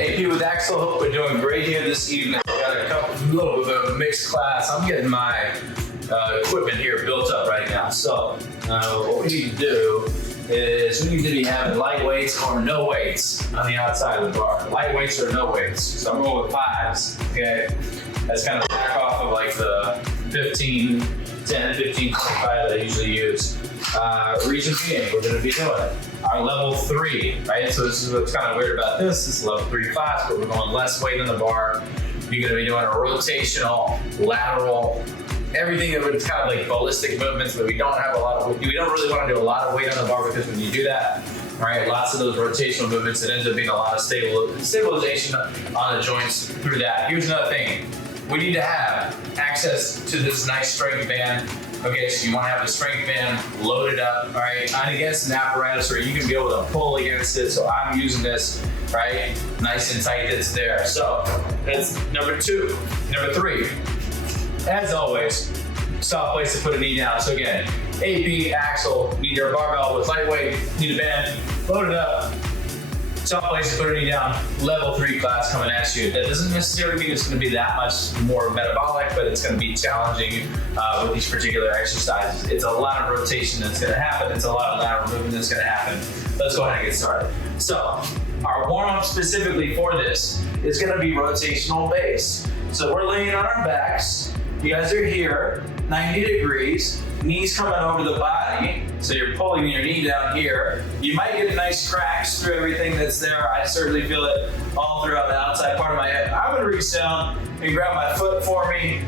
AP with Axel, hope we're doing great here this evening. We got a little bit of a mixed class. I'm getting my equipment here built up right now. So what we need to do is we need to be having light weights or no weights on the outside of the bar. Light weights or no weights. So I'm going with 5s, okay? That's kind of back off of like the 15, 10, 15, 25 that I usually use. Reason being, we're gonna be doing our level 3, right? So this is what's kind of weird about this. This is level 3 class, but we're going less weight on the bar. You're gonna be doing a rotational, lateral, everything that was kind of like ballistic movements, but we don't really want to do a lot of weight on the bar, because when you do that, right, lots of those rotational movements, it ends up being a lot of stabilization on the joints through that. Here's another thing. We need to have access to this nice strength band. Okay, so you want to have the strength band loaded up, all right, and against an apparatus where you can be able to pull against it. So I'm using this, right, nice and tight that's there. So that's number 2. Number 3, as always, soft place to put a knee down. So again, AP, Axel, need your barbell with lightweight, need a band, load it up. Soft place to put a knee down, level 3 class coming at you. That doesn't necessarily mean it's going to be that much more metabolic, but it's going to be challenging with these particular exercises. It's a lot of rotation that's going to happen. It's a lot of lateral movement that's going to happen. Let's go ahead and get started. So our warm-up specifically for this is going to be rotational based. So we're laying on our backs. You guys are here, 90 degrees, knees coming over the body. So you're pulling your knee down here. You might get nice cracks through everything that's there. I certainly feel it all throughout the outside part of my hip. I'm gonna reach down and grab my foot for me,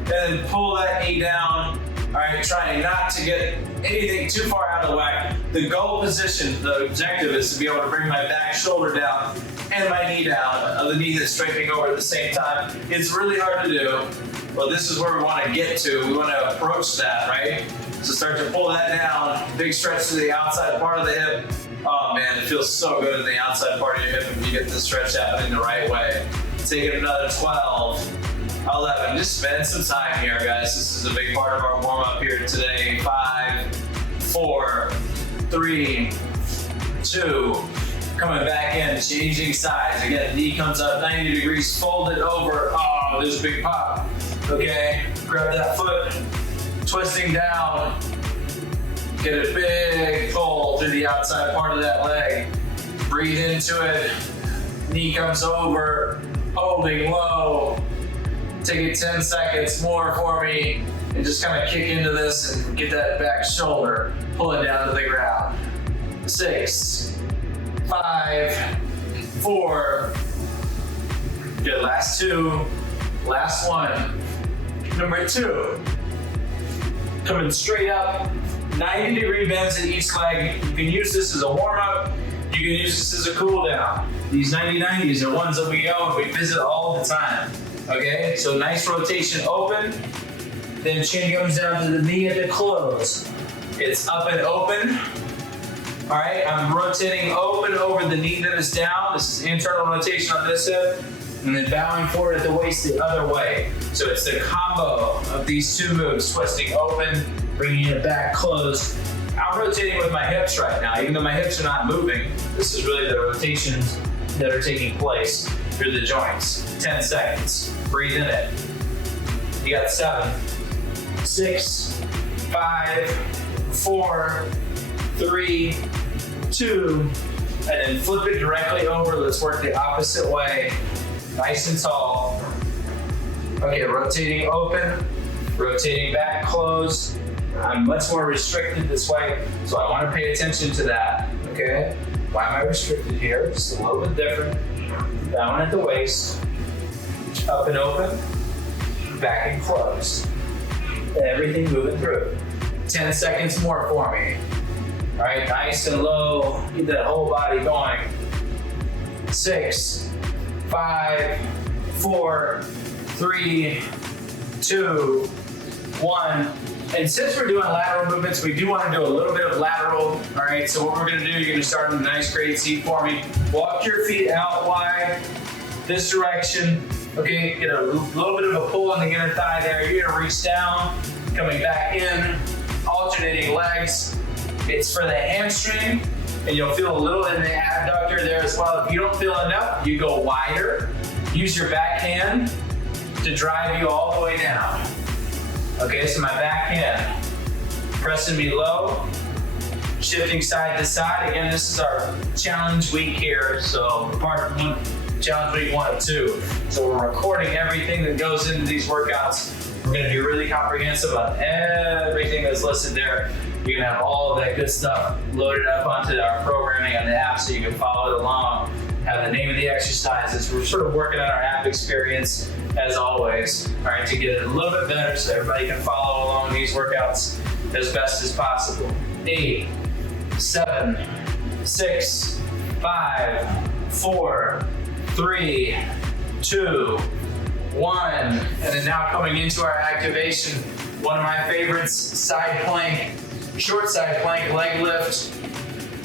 and then pull that knee down. All right, trying not to get anything too far out of whack. The goal position, the objective is to be able to bring my back shoulder down and my knee down, the knee that's straightening over at the same time. It's really hard to do. Well, this is where we want to get to. We want to approach that, right? So start to pull that down, big stretch to the outside part of the hip. Oh man, it feels so good in the outside part of your hip if you get the stretch happening the right way. Take it another 12, 11. Just spend some time here, guys. This is a big part of our warm-up here today. 5, 4, 3, 2, coming back in, changing sides. Again, knee comes up 90 degrees, fold it over. Oh, there's a big pop. Okay, grab that foot, twisting down, get a big pull through the outside part of that leg. Breathe into it, knee comes over, holding low. Take it 10 seconds more for me, and just kind of kick into this and get that back shoulder, pull it down to the ground. 6, 5, 4, good, last 2, last 1. Number 2, coming straight up, 90-degree bends at each leg. You can use this as a warm-up. You can use this as a cool-down. These 90-90s are ones that we go and we visit all the time. Okay, so nice rotation open, then chin comes down to the knee at the close. It's up and open. All right, I'm rotating open over the knee that is down. This is internal rotation on this hip. And then bowing forward at the waist the other way. So it's the combo of these 2 moves, twisting open, bringing it back closed. I'm rotating with my hips right now, even though my hips are not moving. This is really the rotations that are taking place through the joints. 10 seconds, breathe in it. You got 7, 6, 5, 4, 3, 2, and then flip it directly over. Let's work the opposite way. Nice and tall. Okay, rotating open, rotating back, close. I'm much more restricted this way, so I want to pay attention to that, okay? Why am I restricted here? Just a little bit different. Down at the waist, up and open, back and close. Everything moving through. 10 seconds more for me. All right, nice and low. Get that whole body going. 6, 5, 4, 3, 2, 1. And since we're doing lateral movements, we do want to do a little bit of lateral. All right, so what we're going to do, you're going to start in a nice great seat for me. Walk your feet out wide, this direction. Okay, get a little bit of a pull on the inner thigh there. You're going to reach down, coming back in, alternating legs. It's for the hamstring and you'll feel a little in the abductor there as well. If you don't feel enough, you go wider. Use your back hand to drive you all the way down. Okay, so my back hand pressing me low, shifting side to side. Again, this is our challenge week here, so part of one, challenge week 1 of 2. So we're recording everything that goes into these workouts. We're gonna be really comprehensive on everything that's listed there. You're gonna have all of that good stuff loaded up onto our programming on the app so you can follow it along, have the name of the exercises. We're sort of working on our app experience as always, all right, to get it a little bit better so everybody can follow along these workouts as best as possible. 8, 7, 6, 5, 4, 3, 2, 1. And then now coming into our activation, one of my favorites, side plank, short side plank, leg lift.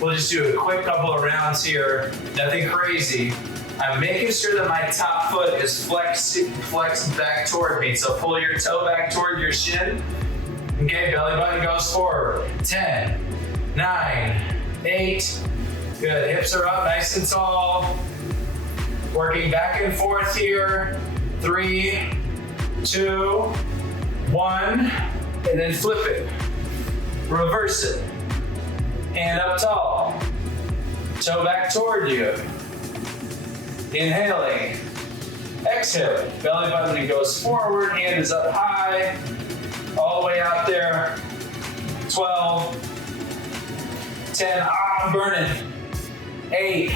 We'll just do a quick couple of rounds here, nothing crazy. I'm making sure that my top foot is flexed back toward me. So pull your toe back toward your shin. Okay, belly button goes forward. 10, 9, 8. Good, hips are up nice and tall. Working back and forth here. 3, 2, 1. And then flip it. Reverse it. Hand up tall. Toe back toward you. Inhaling. Exhaling. Belly button goes forward. Hand is up high. All the way out there. 12. 10. I'm burning. 8.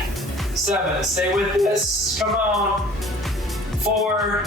7. Stay with this. Come on. 4,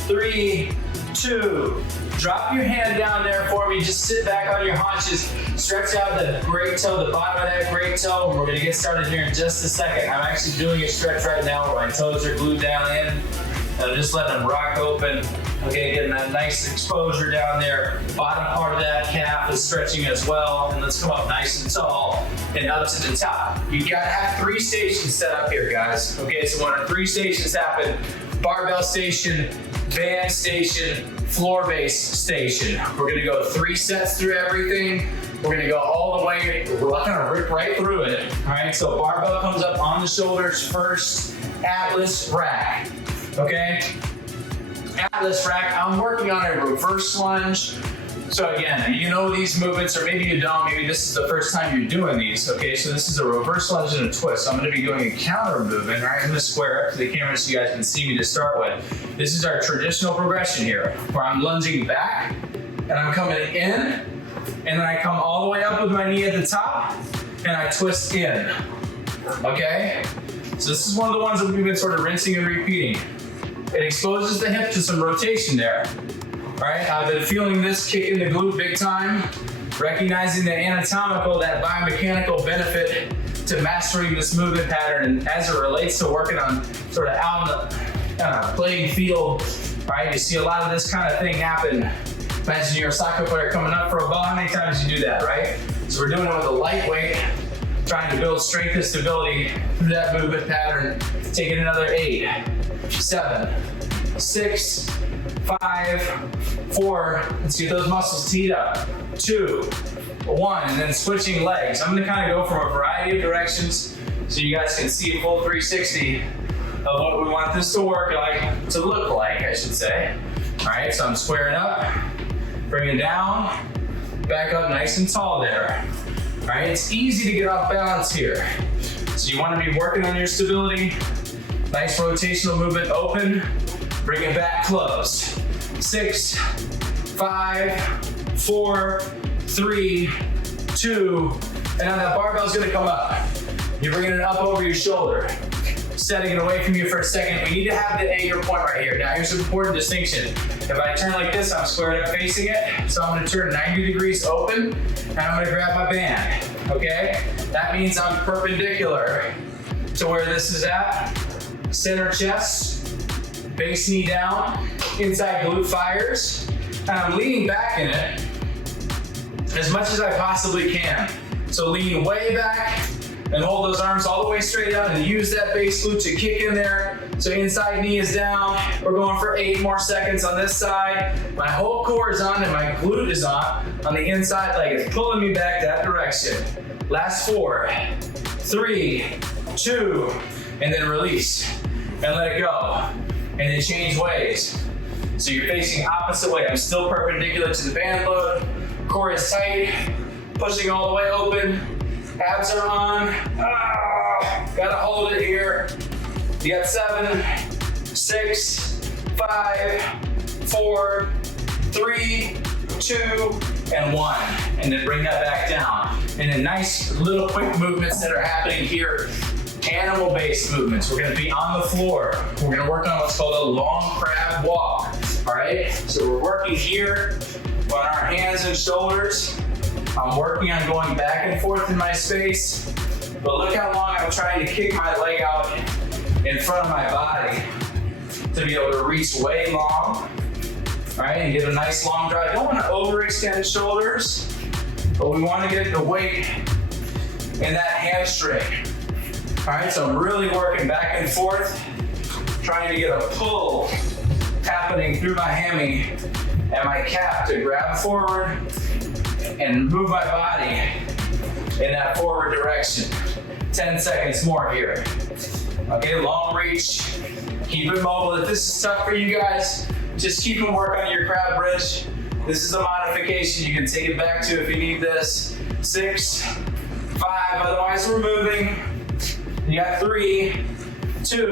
3, 2. Drop your hand down there for me. Just sit back on your haunches. Stretch out the great toe, the bottom of that great toe. We're going to get started here in just a second. I'm actually doing a stretch right now where my toes are glued down in. And I'm just letting them rock open. Okay, getting that nice exposure down there. Bottom part of that calf is stretching as well. And let's come up nice and tall and up to the top. You gotta have 3 stations set up here, guys. Okay, so when our 3 stations happen, barbell station, band station, floor base station. We're gonna go 3 sets through everything. We're gonna go all the way, we're gonna rip right through it. All right, so barbell comes up on the shoulders first, Atlas rack, okay? Atlas rack, I'm working on a reverse lunge. So again, you know these movements, or maybe you don't, maybe this is the first time you're doing these, okay? So this is a reverse lunge and a twist. So I'm gonna be doing a counter movement, right? I'm gonna square up to the camera so you guys can see me to start with. This is our traditional progression here, where I'm lunging back, and I'm coming in, and then I come all the way up with my knee at the top, and I twist in, okay? So this is one of the ones that we've been sort of rinsing and repeating. It exposes the hip to some rotation there. All right, I've been feeling this kick in the glute big time, recognizing the anatomical, that biomechanical benefit to mastering this movement pattern, and as it relates to working on sort of out in the playing field, right? You see a lot of this kind of thing happen. Imagine you're a soccer player coming up for a ball. How many times you do that, right? So we're doing it with a lightweight, trying to build strength and stability through that movement pattern. Taking another 8, 7, 6, 5, 4, let's get those muscles teed up. 2, 1, and then switching legs. I'm gonna kind of go from a variety of directions so you guys can see a full 360 of what we want this to look like, I should say. All right, so I'm squaring up, bringing down, back up nice and tall there. All right, it's easy to get off balance here. So you wanna be working on your stability. Nice rotational movement, open, bring it back closed. 6, 5, 4, 3, 2, and now that barbell's gonna come up. You're bringing it up over your shoulder, setting it away from you for a second. We need to have the anchor point right here. Now here's an important distinction. If I turn like this, I'm squared up facing it, so I'm gonna turn 90 degrees open, and I'm gonna grab my band, okay? That means I'm perpendicular to where this is at. Center chest, base knee down, inside glute fires, and I'm leaning back in it as much as I possibly can. So lean way back and hold those arms all the way straight out and use that base glute to kick in there. So inside knee is down. We're going for 8 more seconds on this side. My whole core is on and my glute is on the inside leg. It's pulling me back that direction. Last 4, 3, 2, and then release. And let it go. And then change ways. So you're facing opposite way. I'm still perpendicular to the band load. Core is tight. Pushing all the way open. Abs are on. Gotta hold it here. You got 7, 6, 5, 4, 3, 2, and 1. And then bring that back down. And then nice little quick movements that are happening here. Animal-based movements. We're gonna be on the floor. We're gonna work on what's called a long crab walk. All right? So we're working here on our hands and shoulders. I'm working on going back and forth in my space. But look how long I'm trying to kick my leg out in front of my body to be able to reach way long. All right, and get a nice long drive. Don't want to overextend shoulders, but we want to get the weight in that hamstring. All right, so I'm really working back and forth, trying to get a pull happening through my hammy and my calf to grab forward and move my body in that forward direction. 10 seconds more here. Okay, long reach. Keep it mobile. If this is tough for you guys, just keep and work on your crab bridge. This is a modification. You can take it back to if you need this. 6, 5, otherwise we're moving. You got 3, 2,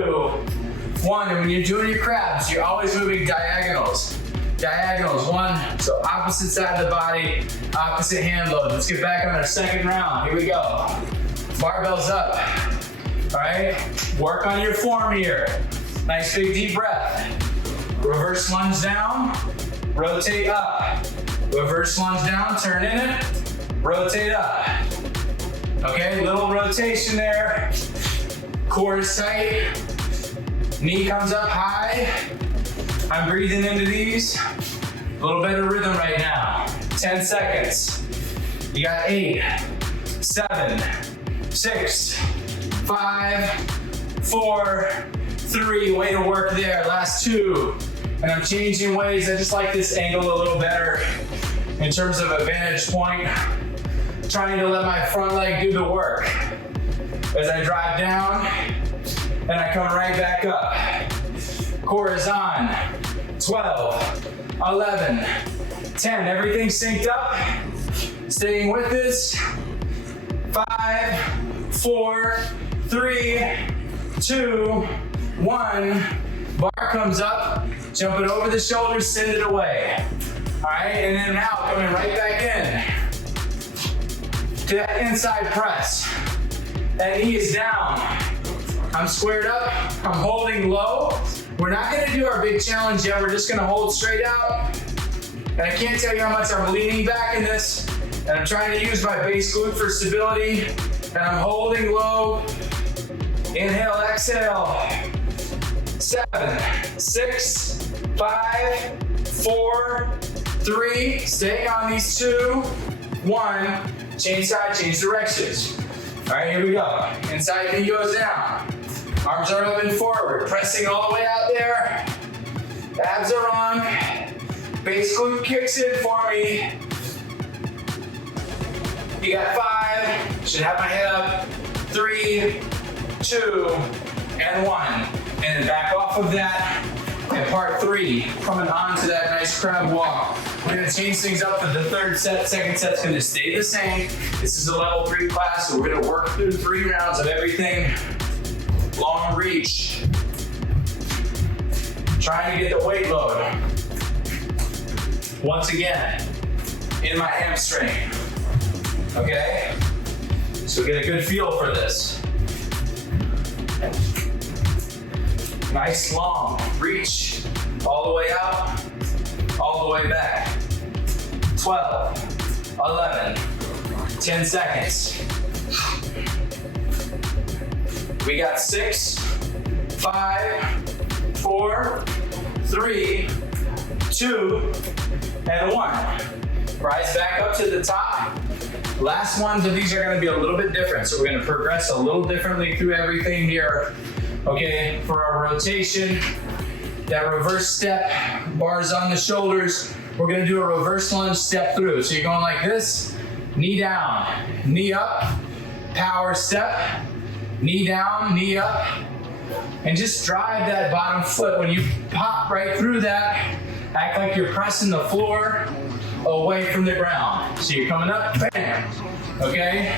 1. And when you're doing your crabs, you're always moving diagonals. Diagonals, 1, so opposite side of the body, opposite hand load. Let's get back on our second round. Here we go. Barbells up. All right, work on your form here. Nice big deep breath. Reverse lunge down, rotate up. Reverse lunge down, turn in it, rotate up. Okay, little rotation there. Core is tight. Knee comes up high. I'm breathing into these. A little bit of rhythm right now. 10 seconds. You got 8, 7, 6, 5, 4, 3. Way to work there. Last 2. And I'm changing ways. I just like this angle a little better in terms of a vantage point. Trying to let my front leg do the work. As I drive down, and I come right back up. Core is on. 12, 11, 10. Everything synced up. Staying with this. 5, 4, 3, 2, 1. Bar comes up. Jump it over the shoulders, send it away. All right, and then now coming right back in to that inside press. That knee is down. I'm squared up. I'm holding low. We're not gonna do our big challenge yet. We're just gonna hold straight out. And I can't tell you how much I'm leaning back in this. And I'm trying to use my base glute for stability. And I'm holding low. Inhale, exhale. 7, 6, 5, 4, 3. Stay on these 2, 1. Change side, change directions. All right, here we go. Inside knee goes down. Arms are up and forward. Pressing all the way out there. Abs are on. Base glute kicks in for me. You got 5. Should have my head up. 3, 2, and 1. And then back off of that. And part 3, coming on to that nice crab walk. We're gonna change things up for the third set. Second set's gonna stay the same. This is a level 3 class, so we're gonna work through 3 rounds of everything. Long reach. Trying to get the weight load. Once again, in my hamstring. Okay? So get a good feel for this. Nice long reach, all the way out, all the way back. 12, 11, 10 seconds. We got 6, 5, 4, 3, 2, and 1. Rise back up to the top. Last ones of these are gonna be a little bit different, so we're gonna progress a little differently through everything here. Okay, for our rotation, that reverse step, bars on the shoulders, we're gonna do a reverse lunge step through. So you're going like this, knee down, knee up, power step, knee down, knee up, and just drive that bottom foot. When you pop right through that, act like you're pressing the floor away from the ground. So you're coming up, bam, okay?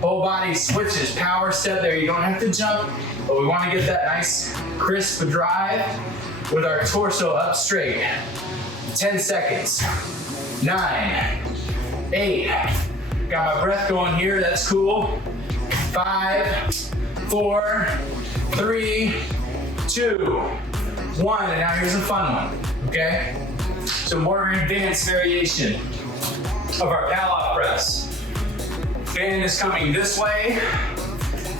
Whole body switches, power step there. You don't have to jump, but we want to get that nice crisp drive with our torso up straight. 10 seconds. 9, 8, got my breath going here, that's cool. 5, 4, 3, 2, 1, and now here's a fun one, okay? So more advanced variation of our pal-off press. Fan is coming this way.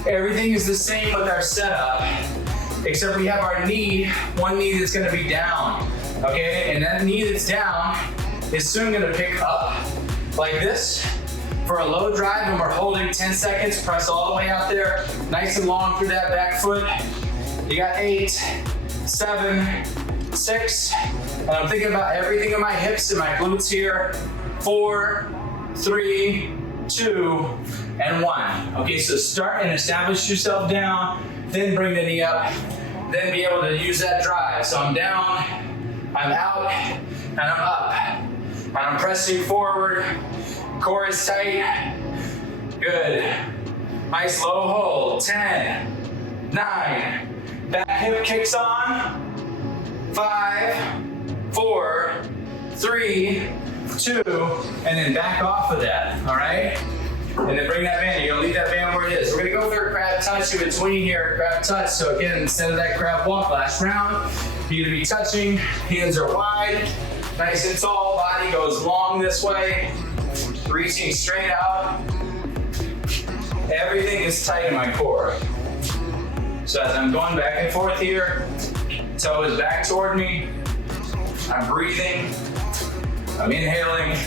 Everything is the same with our setup, except we have our knee, one knee that's gonna be down, okay? And that knee that's down is soon gonna pick up like this for a low drive, and we're holding 10 seconds, press all the way out there, nice and long through that back foot. You got 8, 7, 6, and I'm thinking about everything in my hips and my glutes here. 4, 3, 2, and 1. Okay, so start and establish yourself down, then bring the knee up, then be able to use that drive. So I'm down, I'm out, and I'm up. And I'm pressing forward, core is tight. Good. Nice low hold. 10, 9, back hip kicks on. 5, 4, 3, 2, and then back off of that, all right? And then bring that band, you're gonna leave that band where it is. We're gonna go for a crab touch in between here, crab touch. So again, instead of that crab walk last round, you're gonna be touching, hands are wide, nice and tall, body goes long this way, reaching straight out. Everything is tight in my core. So as I'm going back and forth here, toe is back toward me, I'm breathing, I'm inhaling,